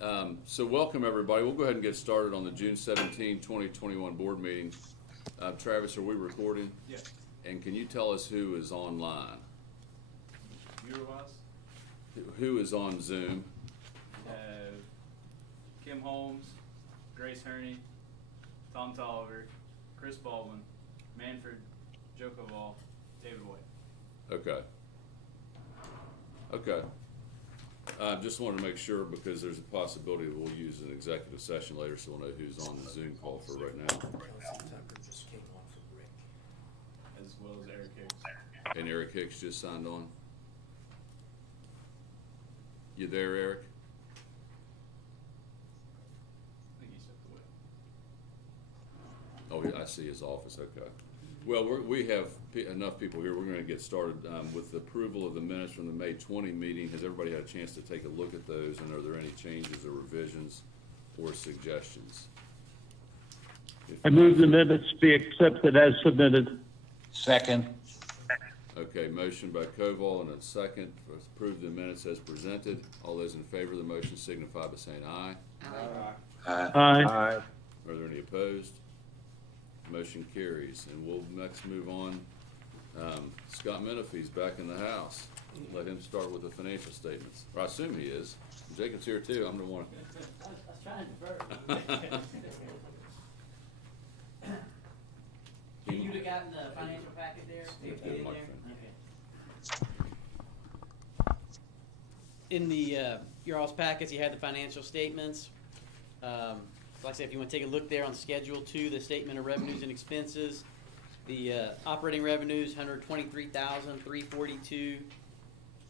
So welcome everybody. We'll go ahead and get started on the June 17, 2021 board meeting. Travis, are we recording? Yes. And can you tell us who is online? Viewer wise, Who is on Zoom? we have Kim Holmes, Grace Herney, Tom Tolliver, Chris Baldwin, Manfred, Joe Koval, David White. Okay. Okay. Just wanted to make sure because there's a possibility that we'll use an executive session later, so we'll know who's on the Zoom call for right now. As well as Eric Hicks. And Eric Hicks just signed on. You there, Eric? I think he stepped away. Oh, yeah, I see his office, okay. Well, we have enough people here. We're going to get started with the approval of the minutes from the May 20 meeting. Has everybody had a chance to take a look at those, and are there any changes or revisions or suggestions? I move the minutes be accepted as submitted. Second. Okay, motion by Koval and a second to approve the minutes as presented. All those in favor of the motion signify by saying aye. Aye. Are there any opposed? Motion carries, and we'll next move on. Scott Menifee's back in the house. Let him start with the financial statements. Or I assume he is. Jacob's here too. I'm the one. I was trying to divert. You'd have gotten the financial packet there? Did you get it My there? friend. Okay. In the, your all's packets, you had the financial statements. Like I said, if you want to take a look there on Schedule 2, the statement of revenues and expenses, the operating revenues, $123,342,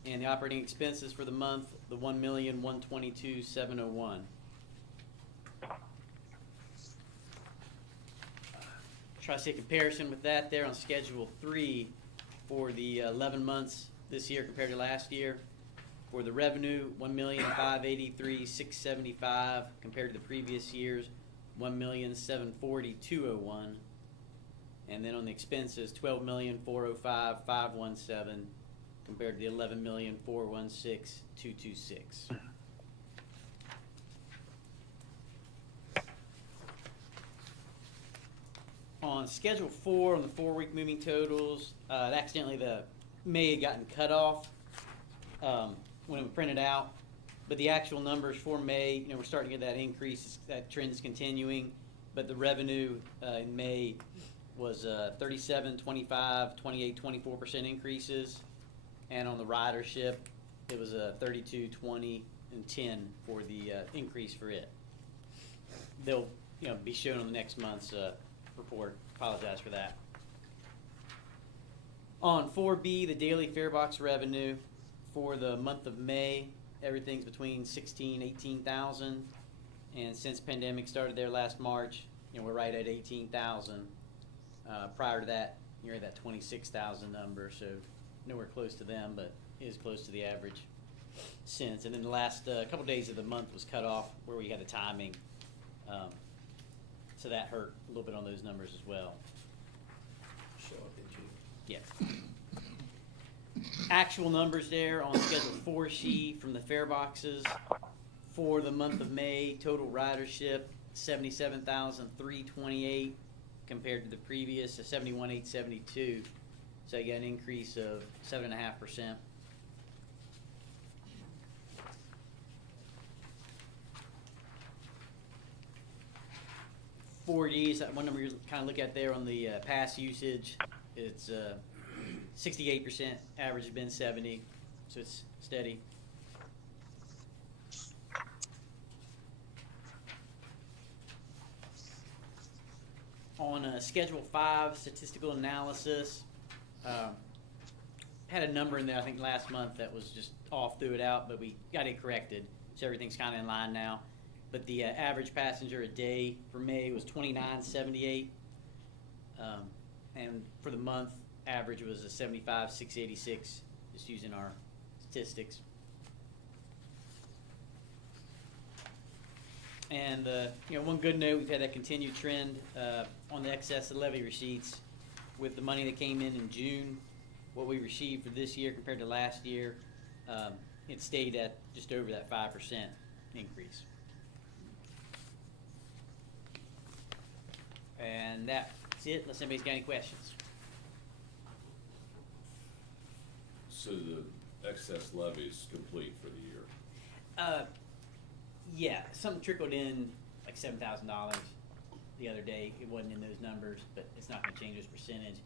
and the operating expenses for the month, the $1,122,701. Try to see a comparison with that there on Schedule 3 for the 11 months this year compared to last year. For the revenue, $1,583,675 compared to the previous year's $1,740,201. And then on the expenses, $12,405,517 compared to the $11,416,226. On Schedule 4, on the 4-week moving totals, accidentally the May had gotten cut off when it was printed out, but the actual numbers for May, we're starting to get that increase. That trend is continuing, but the revenue in May was 37, 25, 28, 24% increases, and on the ridership, it was 32, 20, and 10 for the increase for it. They'll be shown on the next month's report. Apologize for that. On 4B, the daily fare box revenue for the month of May, everything's between 16, 18,000, and since pandemic started there last March, we're right at 18,000. Prior to that, you're at that 26,000 number, so nowhere close to them, but is close to the average since. And then the last couple days of the month was cut off where we had the timing, so that hurt a little bit on those numbers as well. Yes. Actual numbers there on Schedule 4 sheet from the fare boxes for the month of May. Total ridership 77,328 compared to the previous 71,872. So you got an increase of 7.5%. For these, one number you kind of look at there on the pass usage, it's 68%, average has been 70, so it's steady. On Schedule 5, Statistical Analysis, had a number in there I think last month that was just off, threw it out, but we got it corrected, so everything's kind of in line now. But the average passenger a day for May was 29.78, and for the month, average was a 75,686, just using our statistics. And one good note, we've had that continued trend on the excess of levy receipts with the money that came in June. What we received for this year compared to last year, it stayed at just over that 5% increase. And that's it, unless anybody's got any questions. So the excess levy is complete for the year? Yeah, something trickled in like $7,000 the other day. It wasn't in those numbers, but it's not gonna change this percentage.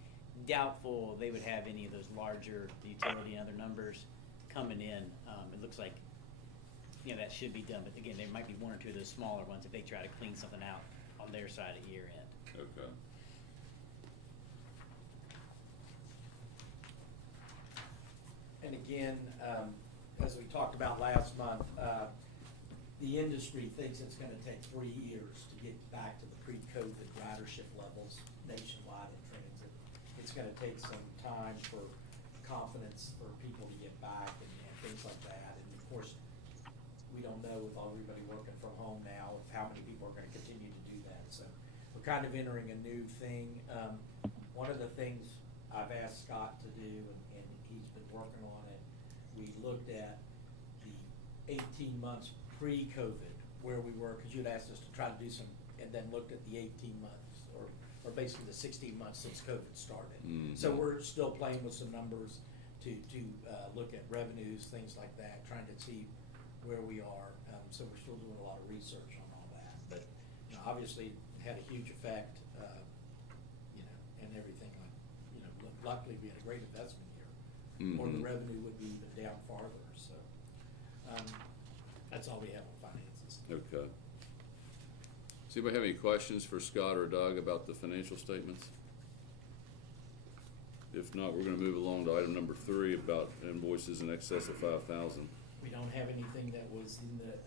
Doubtful they would have any of those larger utility and other numbers coming in. It looks like, that should be done, but again, there might be one or two of those smaller ones if they try to clean something out on their side at year end. Okay. And again, as we talked about last month, the industry thinks it's gonna take 3 years to get back to the pre-COVID ridership levels nationwide in transit. It's gonna take some time for confidence for people to get back and things like that. And of course, we don't know with everybody working from home now, of how many people are gonna continue to do that. So we're kind of entering a new thing. One of the things I've asked Scott to do, and he's been working on it, we looked at the 18 months pre-COVID, where we were, because you'd asked us to try to do some, and then looked at the 18 months, or basically the 16 months since COVID started. Mhm. So we're still playing with some numbers to look at revenues, things like that, trying to see where we are. So we're still doing a lot of research on all that. But, obviously, it had a huge effect, and everything like, luckily we had a great investment year. Or the Mhm. revenue would be even down farther, so. That's all we have on finances. Okay. Does anybody have any questions for Scott or Doug about the financial statements? If not, we're gonna move along to item number 3 about invoices in excess of 5,000. We don't have anything that was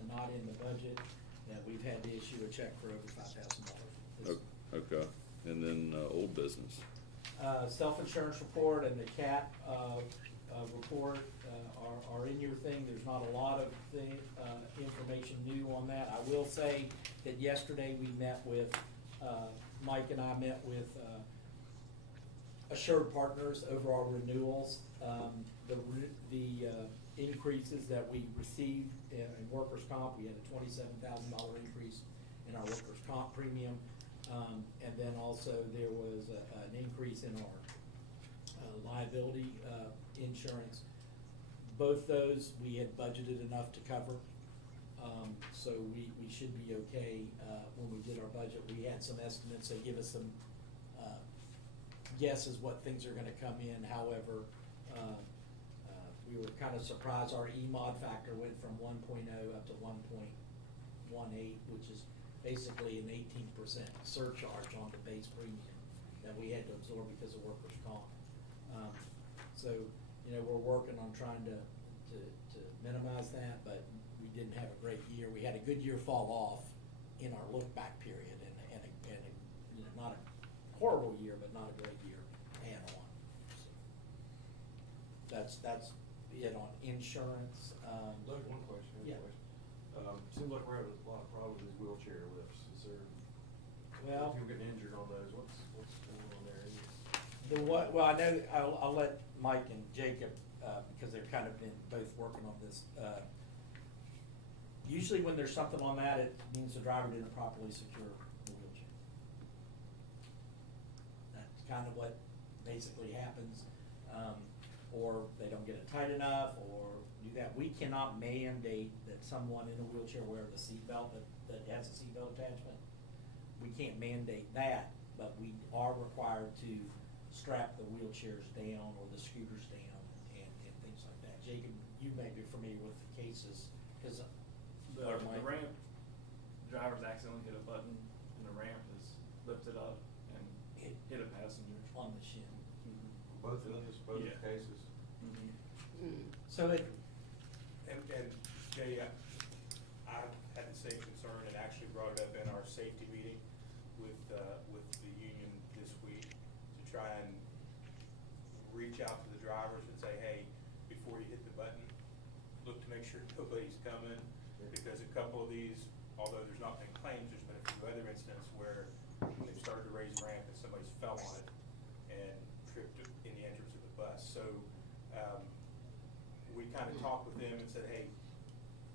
not in the budget, that we've had to issue a check for over $5,000. Okay, and then, old business. Self-insurance report and the CAT, report, are in your thing. There's not a lot of information new on that. I will say that yesterday we met with, Mike and I met with, Assured Partners over our renewals. The increases that we received in workers' comp, we had a $27,000 increase in our workers' comp premium. And then also there was an increase in our liability insurance. Both those we had budgeted enough to cover. So we should be okay. When we did our budget, we had some estimates. They give us some guesses what things are gonna come in. However, we were kind of surprised. Our EMOD factor went from 1.0 up to 1.18, which is basically an 18% surcharge on the base premium that we had to absorb because of workers' comp. So, we're working on trying to minimize that, but we didn't have a great year. We had a good year fall off in our look-back period, and not a horrible year, but not a great year add on. So that's it on insurance. Doug, one question. Yeah. Seems like we're having a lot of problems with these wheelchair lifts. Is there, Well, people getting injured on those, what's going on there? well, I know, I'll let Mike and Jacob, because they've kind of been both working on this. Usually when there's something on that, it means the driver didn't properly secure the wheelchair. That's kind of what basically happens. Or they don't get it tight enough, or do that. We cannot mandate that someone in a wheelchair wear the seatbelt that has a seatbelt attachment. We can't mandate that, but we are required to strap the wheelchairs down or the scooters down and things like that. Jacob, you may be familiar with the cases, because The ramp, drivers accidentally hit a button and the ramp is lifted up and hit a passenger. on the shin. Both of those, both Yeah. cases. So it, And Jay, I had the same concern and actually brought it up in our safety meeting with the union this week to try and reach out to the drivers and say, hey, before you hit the button, look to make sure nobody's coming. Because a couple of these, although there's not been claims, there's been a few other incidents where they've started to raise the ramp and somebody's fell on it and tripped in the entrance of the bus. So, we kind of talked with them and said, hey,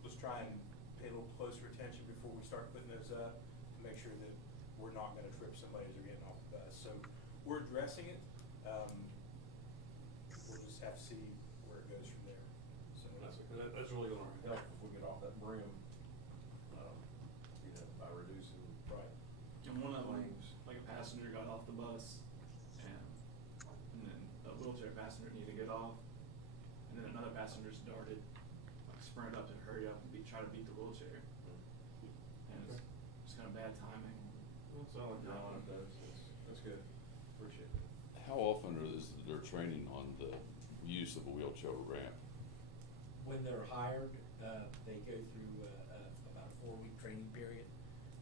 let's try and pay a little closer attention before we start putting those up to make sure that we're not gonna trip somebody as they're getting off the bus. So we're addressing it. We'll just have to see where it goes from there. So That's really gonna help if we get off that brim, by reducing. right. And one of them, Claims. like a passenger got off the bus, and then a wheelchair passenger needed to get off, and then another passenger started, like sprinted up to hurry up and try to beat the wheelchair. And it's just kind of bad timing. Well, it's all it does. That's good. Appreciate it. How often is there training on the use of a wheelchair ramp? When they're hired, they go through about a 4-week training period,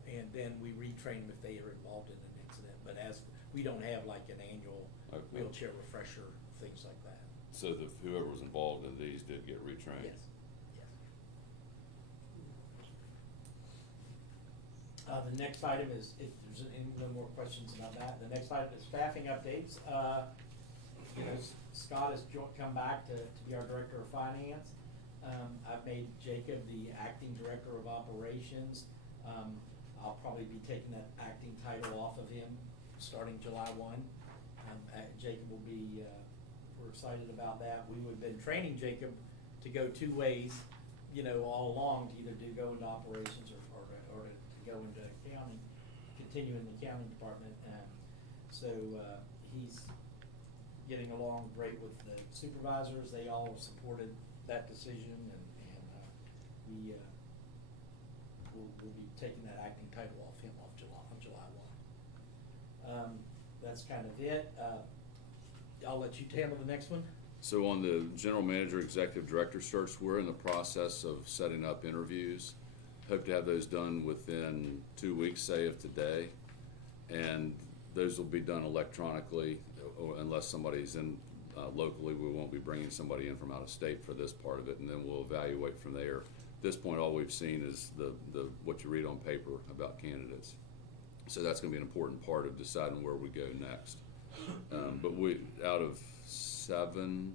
and then we retrain them if they are involved in an incident. But as we don't have like an annual Okay. wheelchair refresher, things like that. So whoever was involved in these did get retrained? Yes, yes. The next item is, if there's no more questions about that, the next item is staffing updates. Scott has come back to be our Director of Finance. I've made Jacob the Acting Director of Operations. I'll probably be taking that acting title off of him starting July 1. Jacob will be, we're excited about that. We've been training Jacob to go 2 ways, all along, to either go into operations or to go into accounting, continue in the accounting department. So he's getting along great with the supervisors. They all have supported that decision, and we'll be taking that acting title off him on July 1. That's kind of it. I'll let you handle the next one. So on the general manager, executive director search, we're in the process of setting up interviews. Hope to have those done within 2 weeks, say, of today. And those will be done electronically, or unless somebody's in locally. We won't be bringing somebody in from out of state for this part of it, and then we'll evaluate from there. At this point, all we've seen is the what you read on paper about candidates. So that's going to be an important part of deciding where we go next. But out of 7,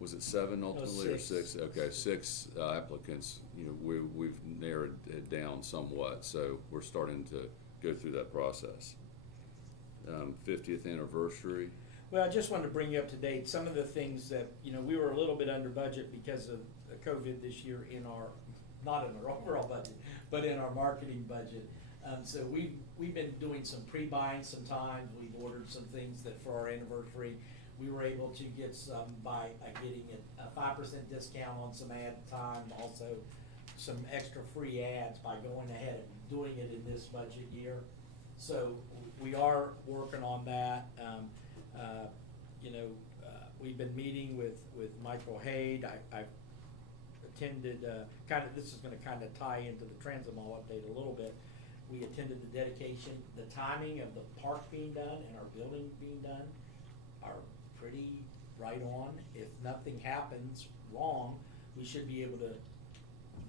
was it 7 ultimately, or 6? Okay, 6 applicants. We've narrowed it down somewhat, so we're starting to go through that process. 50th anniversary. Well, I just wanted to bring you up to date. Some of the things that, we were a little bit under budget because of COVID this year not in our overall budget, but in our marketing budget. So we've been doing some pre-buying sometimes. We've ordered some things that for our anniversary, we were able to get some by getting a 5% discount on some ad time, also some extra free ads by going ahead and doing it in this budget year. So we are working on that. We've been meeting with Michael Haid. I've attended, this is gonna kind of tie into the Transmall update a little bit. We attended the dedication. The timing of the park being done and our building being done are pretty right on. If nothing happens wrong, we should be able to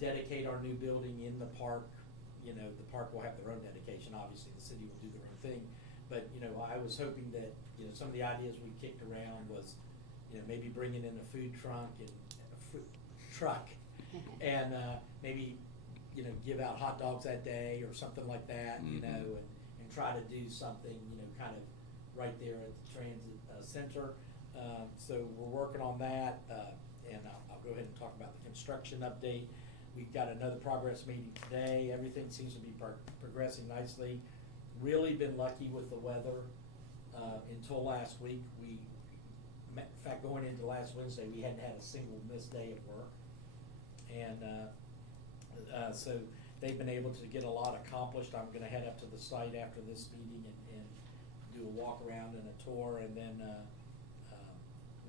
dedicate our new building in the park. The park will have their own dedication. Obviously, the city will do their own thing. But, I was hoping that, some of the ideas we kicked around was, maybe bringing in a food truck and maybe, give out hot dogs that day or something like that, Mm-hmm. and try to do something, kind of right there at the transit center. So we're working on that, and I'll go ahead and talk about the construction update. We've got another progress meeting today. Everything seems to be progressing nicely. Really been lucky with the weather. Until last week, in fact, going into last Wednesday, we hadn't had a single missed day of work. And so they've been able to get a lot accomplished. I'm gonna head up to the site after this meeting and do a walk around and a tour, and then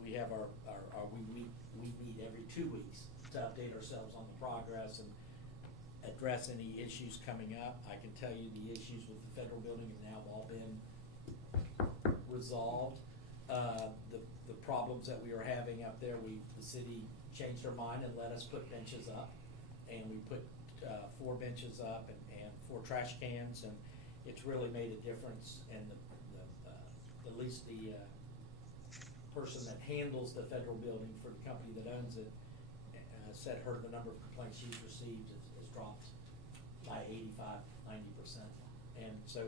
we have we meet every 2 weeks to update ourselves on the progress and address any issues coming up. I can tell you the issues with the federal building have now all been resolved. The problems that we were having up there, the city changed their mind and let us put benches up, and we put 4 benches up and 4 trash cans, and it's really made a difference. And at least the person that handles the federal building for the company that owns it said the number of complaints she's received has dropped by 85-90%. And so,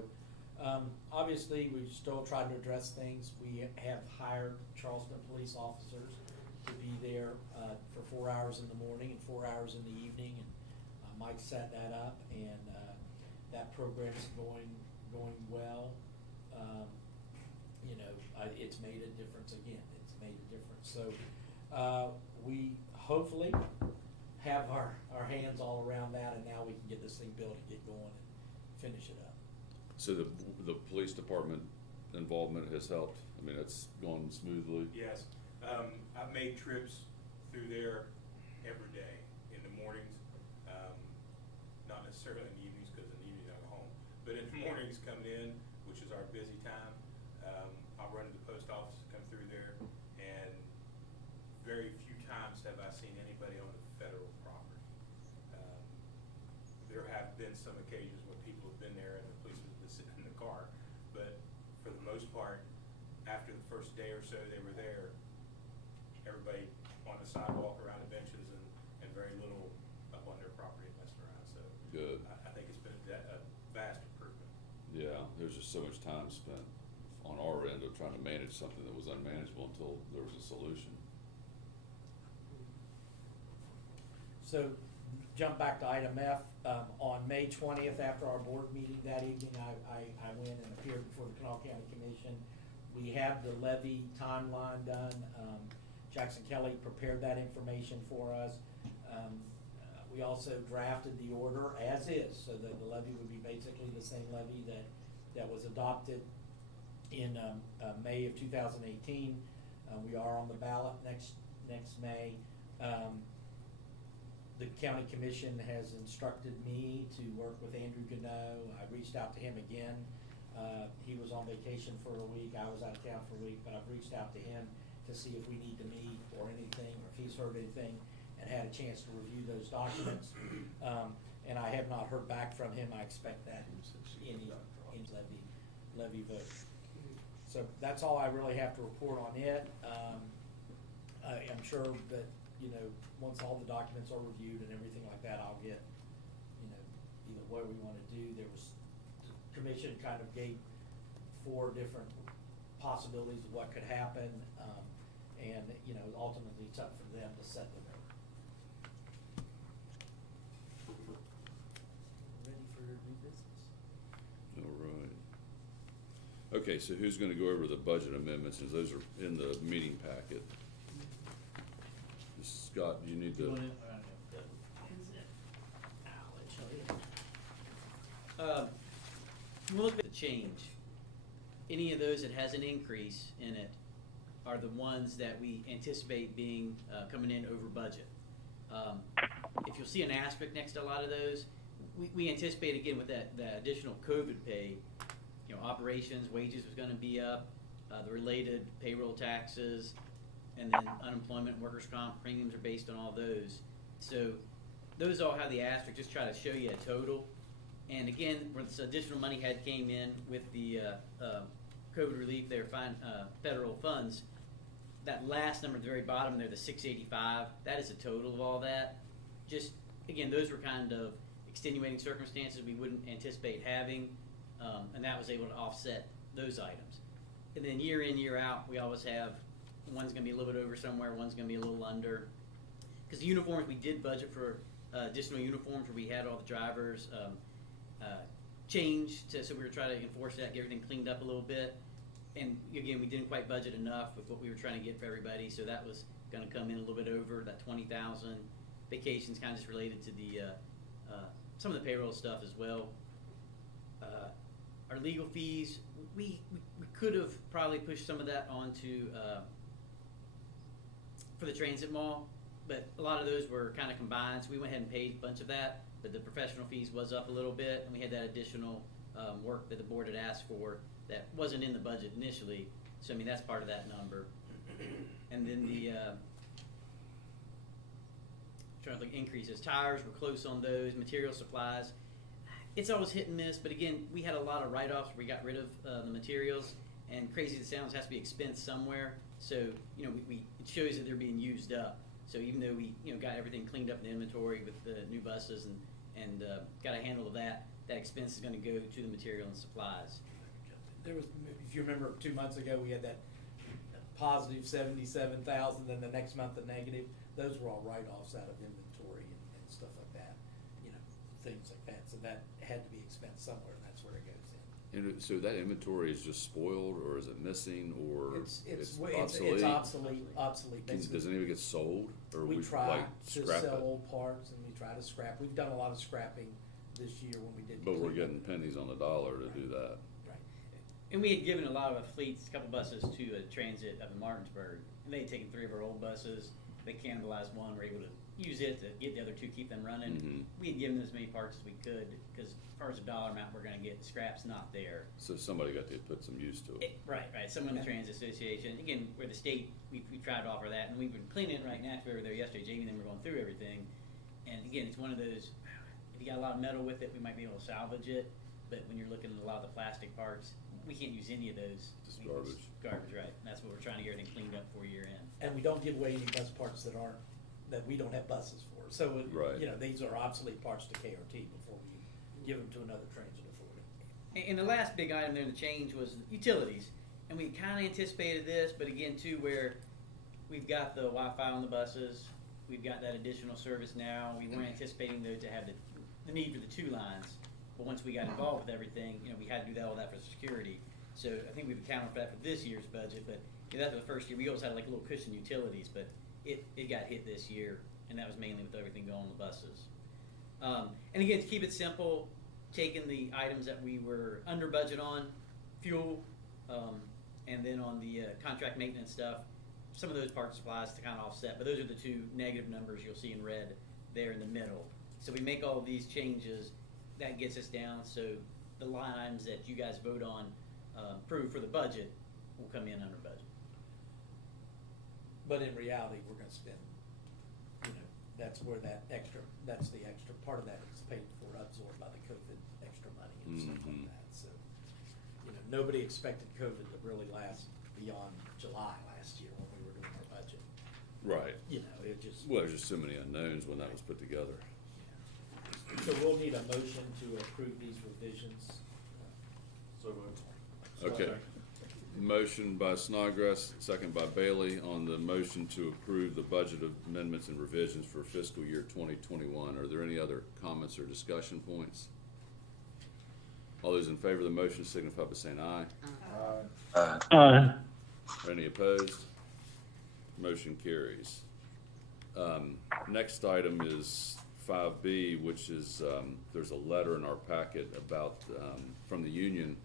obviously, we're still trying to address things. We have hired Charleston police officers to be there for 4 hours in the morning and 4 hours in the evening, and Mike set that up, and that program's going well. It's made a difference again. It's made a difference. So we hopefully have our hands all around that, and now we can get this thing built and get going and finish it up. So the police department involvement has helped? I mean, it's gone smoothly? Yes, I've made trips through there every day in the mornings, not necessarily in the evenings, because in the evenings I'm home, but in the mornings coming in, which is our busy time, I'll run to the post office, come through there, and very few times have I seen anybody on the federal property. There have been some occasions when people have been there and the police have been sitting in the car, but for the most part, after the first day or so they were there, everybody on the sidewalk around the benches and very little up on their property and messing around, so. Good. I think it's been a vast improvement. Yeah, there's just so much time spent on our end of trying to manage something that was unmanageable until there was a solution. So, jump back to item F, on May 20th, after our board meeting that evening, I went and appeared before the Kanawha County Commission. We have the levy timeline done. Jackson Kelly prepared that information for us. We also drafted the order as is, so that the levy would be basically the same levy that was adopted in May of 2018. We are on the ballot next May. The county commission has instructed me to work with Andrew Gano. I reached out to him again. He was on vacation for a week. I was out of town for a week, but I've reached out to him to see if we need to meet or anything, or if he's heard anything, and had a chance to review those documents. And I have not heard back from him. I expect that in levy vote. So that's all I really have to report on it. I'm sure that, once all the documents are reviewed and everything like that, I'll get, either what we want to do. There was, the commission kind of gave 4 different possibilities of what could happen, and, ultimately it's up for them to set the rate. Ready for new business? All right. Okay, so who's gonna go over the budget amendments, as those are in the meeting packet? Scott, you need to. We'll look at the change. Any of those that has an increase in it are the ones that we anticipate being, coming in over budget. If you'll see an asterisk next to a lot of those, we anticipate, again, with that additional COVID pay, operations, wages was gonna be up, the related payroll taxes, and then unemployment, workers' comp premiums are based on all those. So those all have the asterisk, just try to show you a total. And again, where this additional money came in with the COVID relief, their federal funds, that last number at the very bottom there, the 685, that is the total of all that. Just, again, those were kind of extenuating circumstances we wouldn't anticipate having, and that was able to offset those items. And then year in, year out, we always have, one's gonna be a little bit over somewhere, one's gonna be a little under. Because the uniforms, we did budget for additional uniforms where we had all the drivers changed, so we were trying to enforce that, get everything cleaned up a little bit. And again, we didn't quite budget enough with what we were trying to get for everybody, so that was gonna come in a little bit over that 20,000. Vacations kind of just related to the some of the payroll stuff as well. Our legal fees, we could have probably pushed some of that onto for the transit mall, but a lot of those were kind of combined, so we went ahead and paid a bunch of that, but the professional fees was up a little bit, and we had that additional work that the board had asked for that wasn't in the budget initially, so I mean, that's part of that number. And then the trying to look increases, tires were close on those, material supplies, it's always hit and miss, but again, we had a lot of write-offs where we got rid of the materials, and crazy as it sounds, has to be expensed somewhere, so it shows that they're being used up. So even though we got everything cleaned up in the inventory with the new buses and got a handle of that, that expense is gonna go to the material and supplies. There was, if you remember, 2 months ago, we had that positive 77,000, then the next month a negative. Those were all write-offs out of inventory and stuff like that, you know, things like that. So that had to be expensed somewhere, and that's where it goes in. And so that inventory is just spoiled, or is it missing, or It's obsolete? obsolete. Does Basically, any of it get sold, or we we try like to scrap sell it? old parts, and we try to scrap. We've done a lot of scrapping this year when we did. But we're cleanup. getting pennies on the dollar to do that. Right. And we had given a lot of our fleets, a couple buses to a transit up in Martinsburg, and they had taken 3 of our old buses. They cannibalized one, were able to use it to get the other 2, keep them running. Mhm. We had given them as many parts as we could, because as far as the dollar amount we're gonna get, scrap's not there. So somebody got to put some use to it. Right, someone in the Transit Association, again, where the state, we tried to offer that, and we've been cleaning it right now, we were there yesterday, Jamie and them were going through everything. And again, it's one of those, if you got a lot of metal with it, we might be able to salvage it, but when you're looking at a lot of the plastic parts, we can't use any of those. Just We- garbage. Garbage, right, and that's what we're trying to get everything cleaned up for year end. And we don't give away any bus parts that we don't have buses for. So, Right. you know, these are obsolete parts to KRT before we give them to another transit authority. And the last big item there in the change was utilities. And we kind of anticipated this, but again, too, where we've got the Wi-Fi on the buses, we've got that additional service now. We weren't anticipating though to have the need for the 2 lines. But once we got involved with everything, you know, we had to do all that for security. So I think we've accounted for that for this year's budget. But you know, that's the first year. We always had like a little cushion utilities, but it got hit this year, and that was mainly with everything going on the buses. And again, to keep it simple, taking the items that we were under budget on, fuel, and then on the contract maintenance stuff, some of those parts supplies to kind of offset, but those are the 2 negative numbers you'll see in red there in the middle. So we make all of these changes, that gets us down, so the line items that you guys vote on, approve for the budget, will come in under budget. But in reality, we're gonna spend, you know, that's where that's the extra, part of that is paid for, absorbed by the COVID extra money and stuff like Mhm. that, so. You know, nobody expected COVID to really last beyond July last year when we were doing our budget. Right. You know, it just. Well, there's just so many unknowns when that was put together. Yeah. So we'll need a motion to approve these revisions. So moved. Okay. Motion by Snodgrass, second by Bailey, on the motion to approve the budget amendments and revisions for fiscal year 2021. Are there any other comments or discussion points? All those in favor of the motion signify by saying aye. Aye. Any opposed? Motion carries. Next item is 5B, which is, there's a letter in our packet about, from the union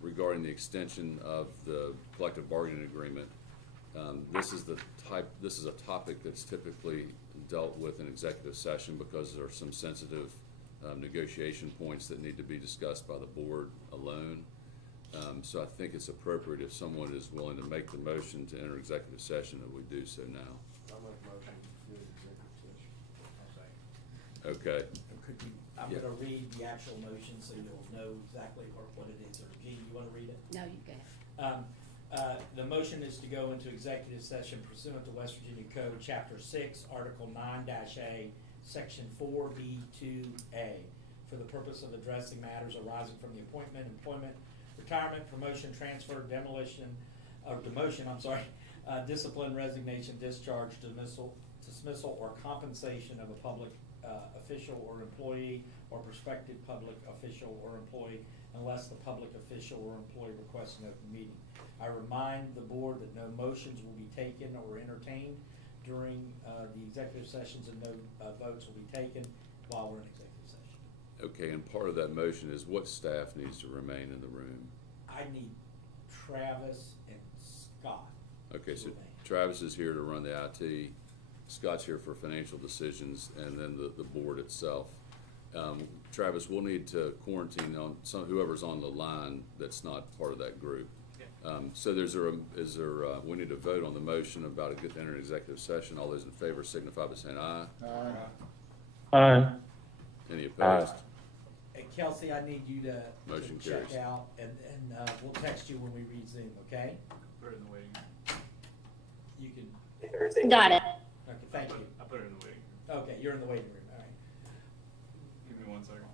regarding the extension of the collective bargaining agreement. This is a topic that's typically dealt with in executive session because there are some sensitive negotiation points that need to be discussed by the board alone. So I think it's appropriate if someone is willing to make the motion to enter executive session that we do so now. I'll make a motion to do executive session. Okay, I'm Yeah. gonna read the actual motion so you'll know exactly what it is, or Jean, you wanna read it? No, you can't. The motion is to go into executive session pursuant to West Virginia Code, Chapter 6, Article 9-A, Section 4B2A, for the purpose of addressing matters arising from the appointment, employment, retirement, promotion, transfer, demotion, discipline, resignation, discharge, dismissal, or compensation of a public official or employee or prospective public official or employee unless the public official or employee requests an open meeting. I remind the board that no motions will be taken or entertained during the executive sessions, and no votes will be taken while we're in executive session. okay, and part of that motion is what staff needs to remain in the room. I need Travis and Scott. Okay, to so remain. Travis is here to run the IT, Scott's here for financial decisions, and then the board itself. Travis, we'll need to quarantine on whoever's on the line that's not part of that group. So we need to vote on the motion about a good to enter an executive session. All those in favor signify by saying aye. Aye. Any opposed? And Kelsey, I need you to Motion check carries. out, and we'll text you when we resume, okay? Put it in the waiting. You can, Got it. okay, thank you. I put it in the waiting. Okay, you're in the waiting room, all right. Give me 1 second.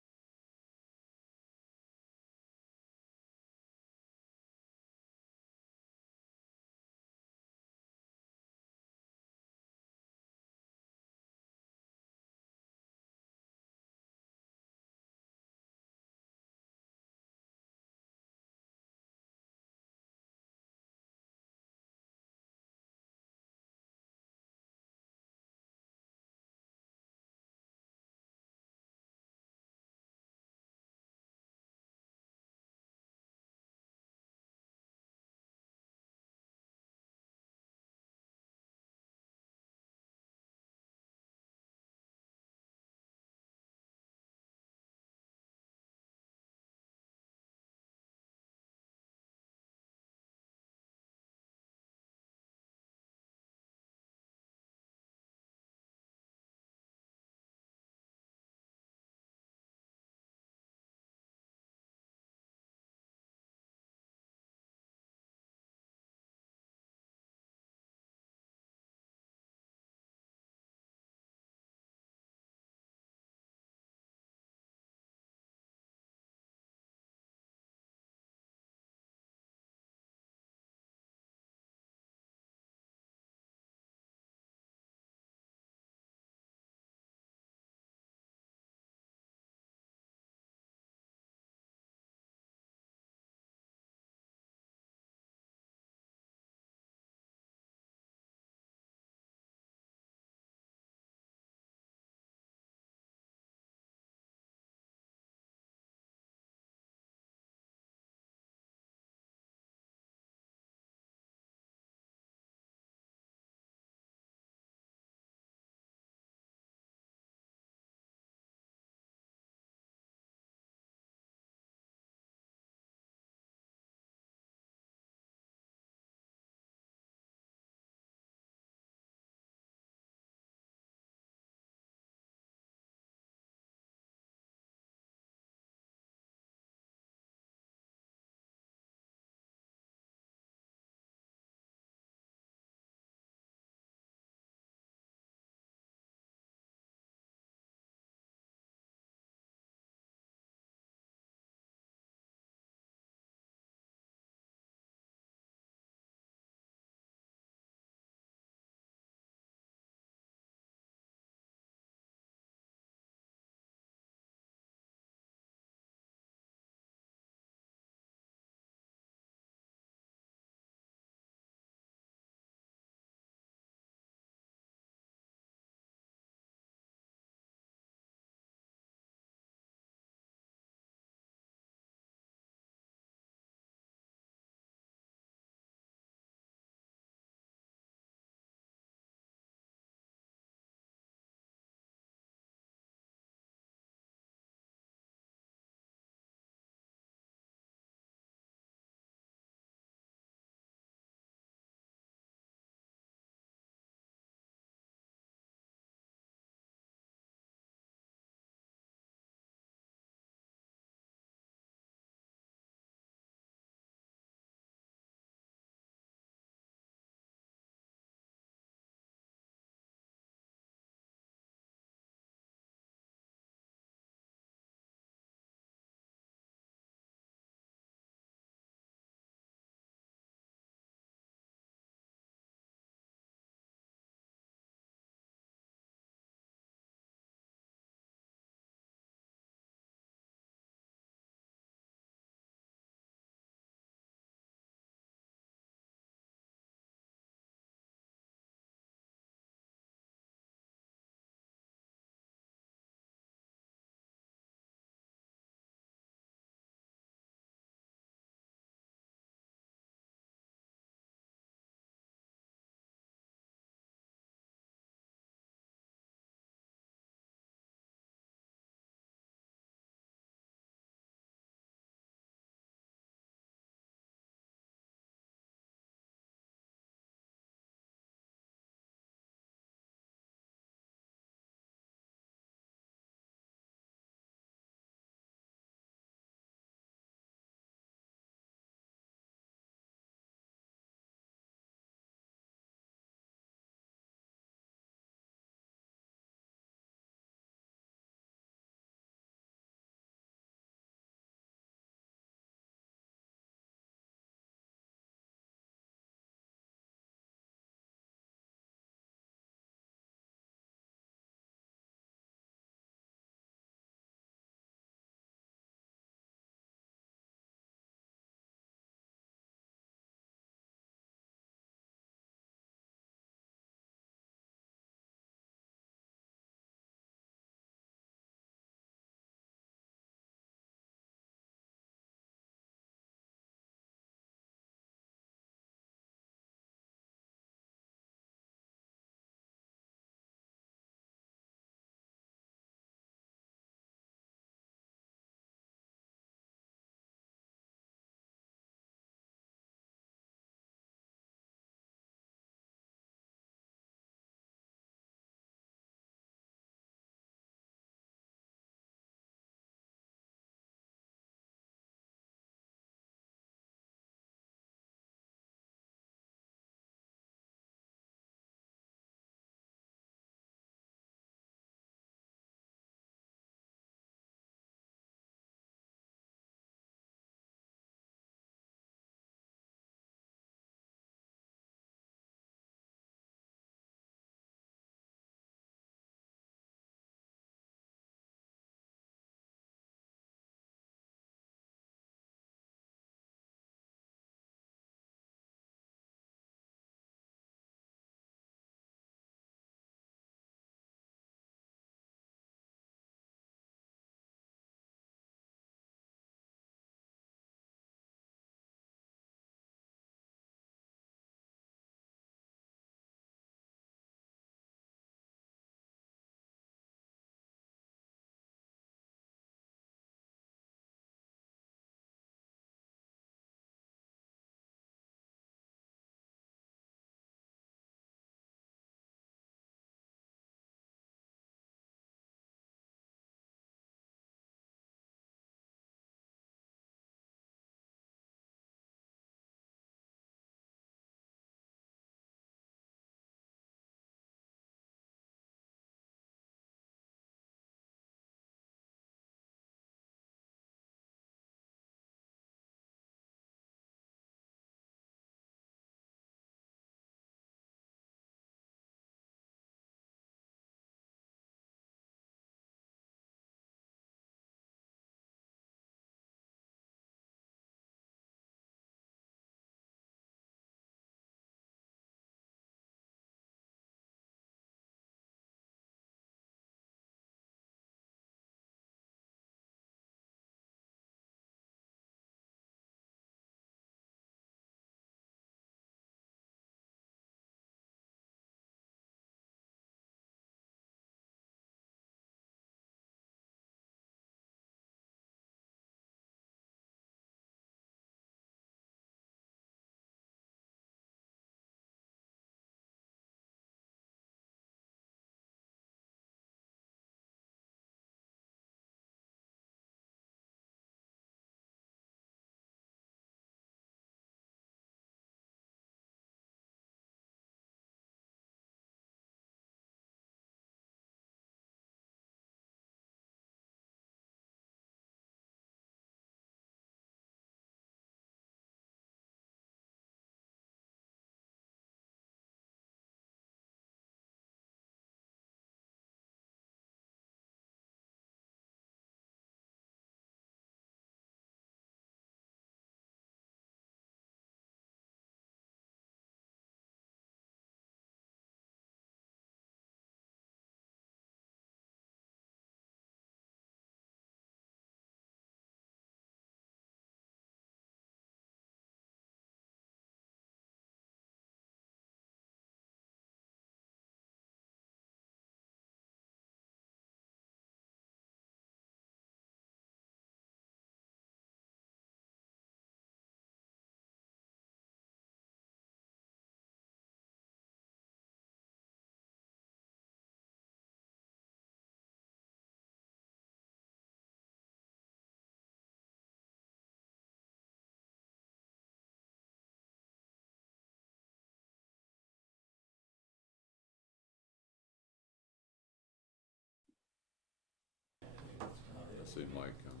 See Mike coming.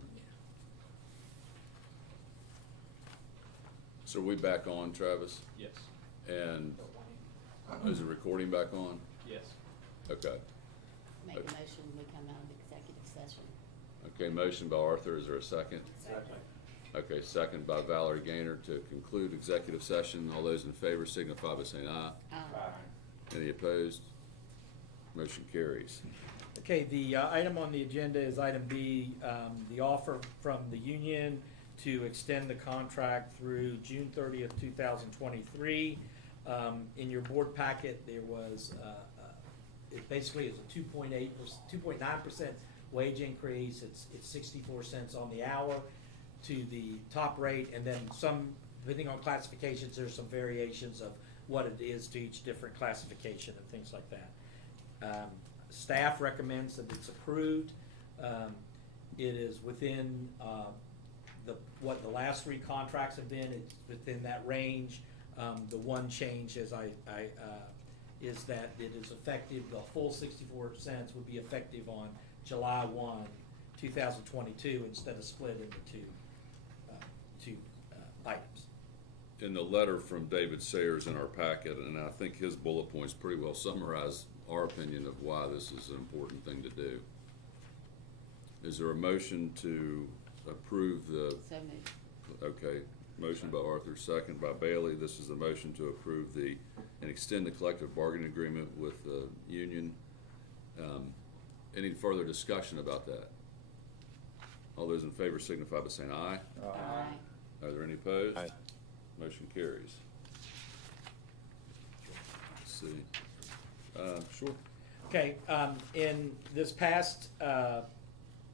So are we back on, Travis? Yes. And is the recording back on? Yes. Okay. Make a motion, we come out of executive session. Okay, motion by Arthur, is there a second? Second. Okay, second by Valerie Gaynor to conclude executive session. All those in favor signify by saying aye. Any opposed? Motion carries. Okay, the item on the agenda is item B, the offer from the union to extend the contract through June 30th, 2023. In your board packet, there was, it basically is a 2.9% wage increase. It's 64 cents on the hour to the top rate, and then some, depending on classifications, there's some variations of what it is to each different classification and things like that. Staff recommends that it's approved. It is within what the last three contracts have been. It's within that range. The one change is is that it is effective, the full 64 cents would be effective on July 1, 2022, instead of split into two items. In the letter from David Sayers in our packet, and I think his bullet points pretty well summarize our opinion of why this is an important thing to do. Is there a motion to approve the, So moved. okay, motion by Arthur, second by Bailey. This is the motion to approve and extend the collective bargaining agreement with the union. Any further discussion about that? All those in favor signify by saying aye. Aye. Are there any opposed? Aye. Motion carries. Let's see. Sure. Okay, in this past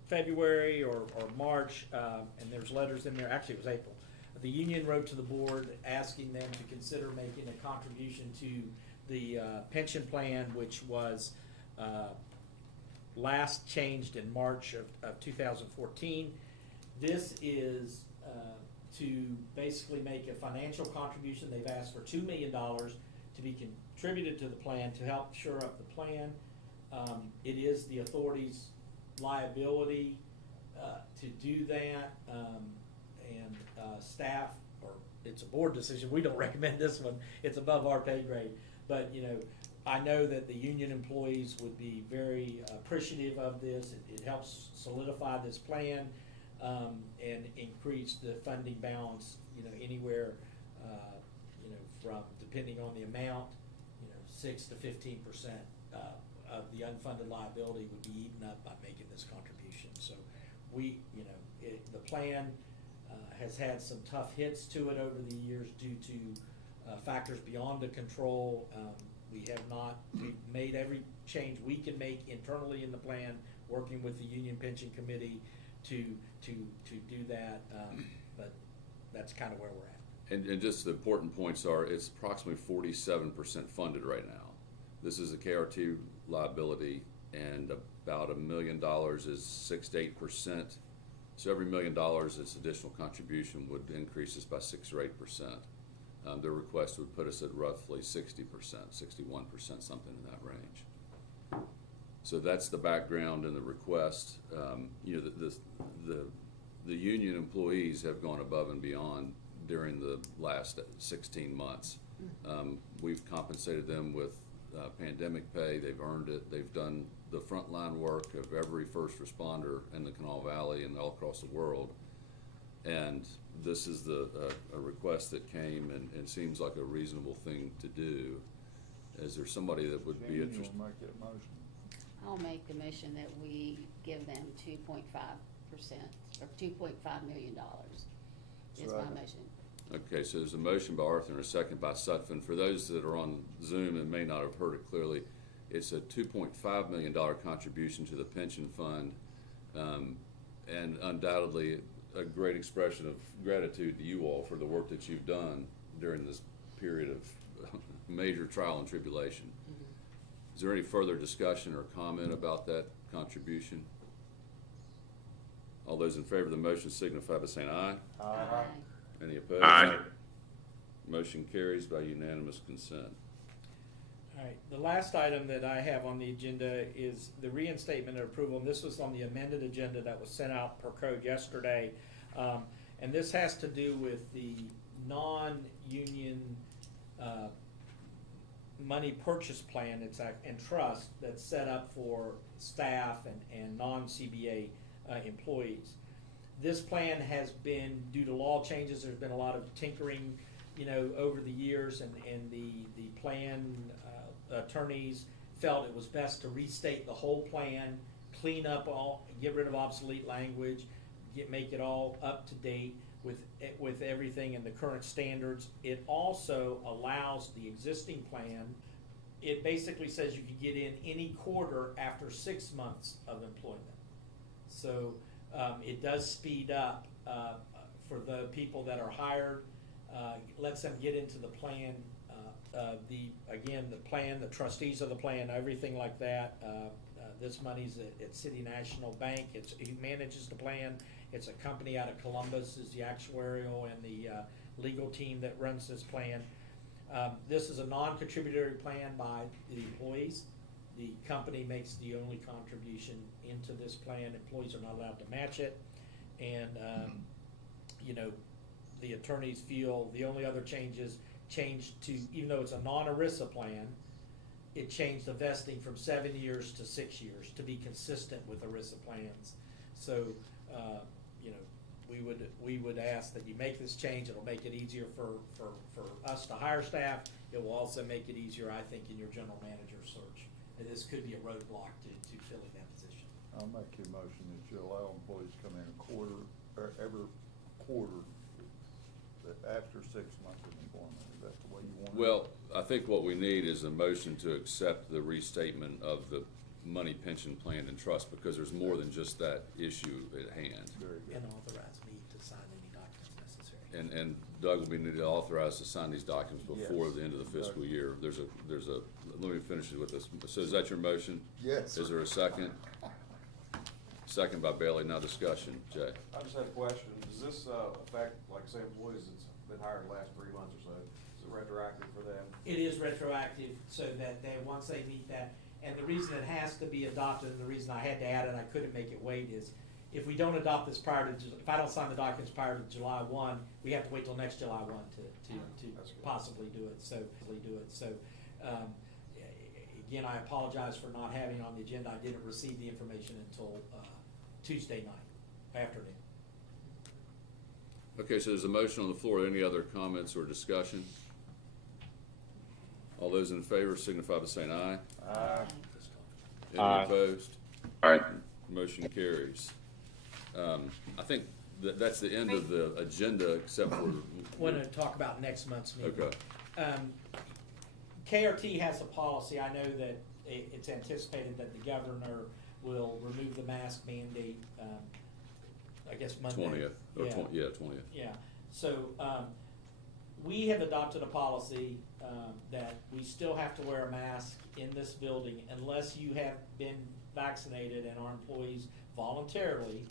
February or March, and there's letters in there, actually it was April, the union wrote to the board asking them to consider making a contribution to the pension plan, which was last changed in March of 2014. This is to basically make a financial contribution. They've asked for $2 million to be contributed to the plan to help shore up the plan. It is the authority's liability to do that, and staff, or it's a board decision. We don't recommend this one. It's above our pay grade. But, you know, I know that the union employees would be very appreciative of this. It helps solidify this plan and increase the funding balance, you know, anywhere, you know, from, depending on the amount, you know, 6 to 15% of the unfunded liability would be eaten up by making this contribution. So we, you know, the plan has had some tough hits to it over the years due to factors beyond the control. We've made every change we can make internally in the plan, working with the Union Pension Committee to do that, but that's kind of where we're at. And just the important points are, it's approximately 47% funded right now. This is a KRT liability, and about $1 million is 6 to 8%. So every $1 million, this additional contribution would increase us by 6 or 8%. Their request would put us at roughly 60%, 61%, something in that range. So that's the background and the request. You know, the union employees have gone above and beyond during the last 16 months. We've compensated them with pandemic pay. They've earned it. They've done the frontline work of every first responder in the Kanawha Valley and all across the world. And this is a request that came and seems like a reasonable thing to do. Is there somebody that would be interested? Make it a motion. I'll make the motion that we give them 2.5% or $2.5 million is my Second. motion. Okay, so there's a motion by Arthur and a second by Sutphin. For those that are on Zoom and may not have heard it clearly, it's a $2.5 million contribution to the pension fund, and undoubtedly a great expression of gratitude to you all for the work that you've done during this period of major trial and tribulation. Is there any further discussion or comment about that contribution? All those in favor of the motion signify by saying aye. Aye. Any opposed? Motion carries by unanimous consent. All right, the last item that I have on the agenda is the reinstatement of approval, and this was on the amended agenda that was sent out per code yesterday. And this has to do with the non-union, money purchase plan and trust that's set up for staff and non-CBA, employees. This plan has been, due to law changes, there's been a lot of tinkering, over the years, and the plan, attorneys felt it was best to restate the whole plan, clean up get rid of obsolete language, make it all up to date with everything in the current standards. It also allows the existing plan, it basically says you can get in any quarter after 6 months of employment. So it does speed up for the people that are hired, lets them get into the plan. The plan, the trustees of the plan, everything like that. This money's at City National Bank. He manages the plan. It's a company out of Columbus, is the actuarial and the legal team that runs this plan. This is a non-contributory plan by the employees. The company makes the only contribution into this plan. Employees are not allowed to match it. And, the attorneys feel the only other changes changed to, even though it's a non-ERISA plan, it changed the vesting from 7 years to 6 years to be consistent with ERISA plans. So, we would ask that you make this change. It'll make it easier for us to hire staff. It will also make it easier, I think, in your general manager search. And this could be a roadblock to filling that position. I'll make your motion that you allow employees to come in every quarter after 6 months of employment. Is that the way you want it? Well, I think what we need is a motion to accept the restatement of the money pension plan and trust, because there's more than just that issue at hand. Very good. And authorize me to sign any documents necessary. And Doug will be needed to authorize to sign these documents before Yes. the end of the fiscal year. Let me finish it with this. So is that your motion? Yes. Is there a second? Second by Bailey, now discussion. Jay? I just have a question. Does this affect, like, say, employees that's been hired the last 3 months or so? Is it retroactive for them? It is retroactive, so that once they meet that, and the reason it has to be adopted, and the reason I had to add it, I couldn't make it wait, is if we don't adopt this if I don't sign the documents prior to July 1, we have to wait till next July 1 to possibly do it. So, again, I apologize for not having it on the agenda. I didn't receive the information until Tuesday night afternoon. Okay, so there's a motion on the floor. Any other comments or discussion? All those in favor signify by saying aye. Any Aye. opposed? Aye. Motion carries. I think that's the end of the agenda, except for. Want to talk about next month's meeting. Okay. KRT has a policy. I know that it's anticipated that the governor will remove the mask mandate, I guess Monday. 20th. Yeah. 20th. Yeah, so, we have adopted a policy, that we still have to wear a mask in this building unless you have been vaccinated and our employees voluntarily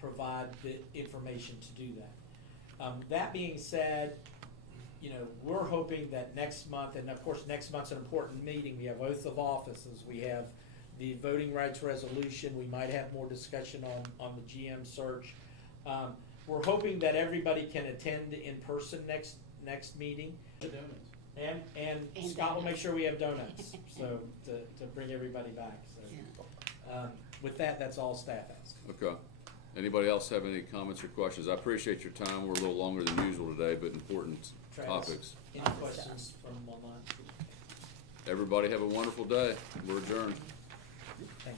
provide the information to do that. That being said, we're hoping that next month, and of course, next month's an important meeting. We have oath of offices, we have the voting rights resolution, we might have more discussion on the GM search. We're hoping that everybody can attend in person next meeting. And Scott will make sure we have donuts, so, to bring everybody back, so. With that, that's all staff asks. Okay. Anybody else have any comments or questions? I appreciate your time. We're a little longer than usual today, but important Travis, topics. any questions from online? Everybody have a wonderful day. We're adjourned.